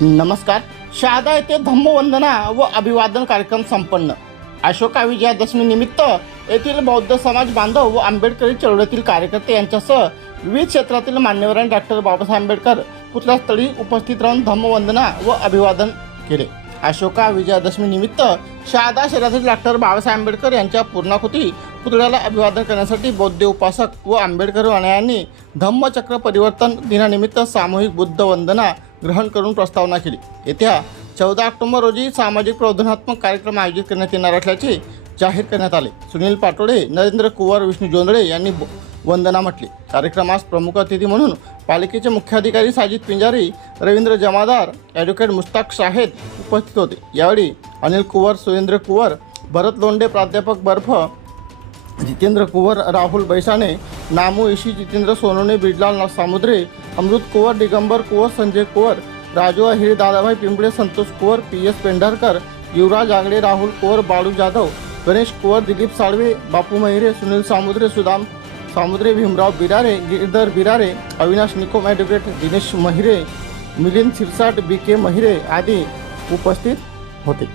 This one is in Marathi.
नमस्कार. शहादा येथे धम्मवंदना व अभिवादन कार्यक्रम संपन्न. अशोका विजयादशमी निमित्त येथील बौद्ध समाज बांधव व आंबेडकरी चळवळीतील कार्यकर्ते यांच्यासह विविध क्षेत्रातील मान्यवरांनी डॉक्टर बाबासाहेब आंबेडकर पुतळास्थळी उपस्थित राहून धम्मवंदना व अभिवादन केले? अशोका विजयादशमी निमित्त शहादा शहरातील डॉक्टर बाबासाहेब आंबेडकर यांच्या पूर्णाकृती पुतळ्याला अभिवादन करण्यासाठी बौद्ध उपासक व आंबेडकर अनुयायांनी धम्मचक्र परिवर्तन दिनानिमित्त सामूहिक बुद्ध वंदना ग्रहण करून प्रस्तावना केली. येत्या चौदा ऑक्टोबर रोजी सामाजिक प्रबोधनात्मक कार्यक्रम आयोजित करण्यात येणार असल्याचे जाहीर करण्यात आले. सुनील पाटोळे नरेंद्र कुवार विष्णू जोंधळे यांनी वंदना म्हटली. कार्यक्रमास प्रमुख अतिथी म्हणून पालिकेचे मुख्याधिकारी साजिद पिंजारी रवींद्र जमादार ॲडव्होकेट मुस्ताक शाहेद उपस्थित होते. यावेळी अनिल कुवर सुरेंद्र कुवर भरत लोंडे प्राध्यापक बर्फ Jitendra Kuwar Rahul Baisane Namu Ishi Jitendra Sonone Bidlal Samudre Amrut Kuwar Digambar Kuwar Sanjay Kuwar Raju Ahire Dadabhai Pimple Santosh Kuwar P S Pendharkar Yuvraj Agde Rahul Kuwar Balu Jadhav Ganesh Kuwar Dilip Salve Bapu Mahire Sunil Samudre Sudam Samudre Bhimrao Birare Girdhar Birare Avinash Nikam advocate Dinesh Mahire Milind Shirsat B K Mahire आदी उपस्थित होते.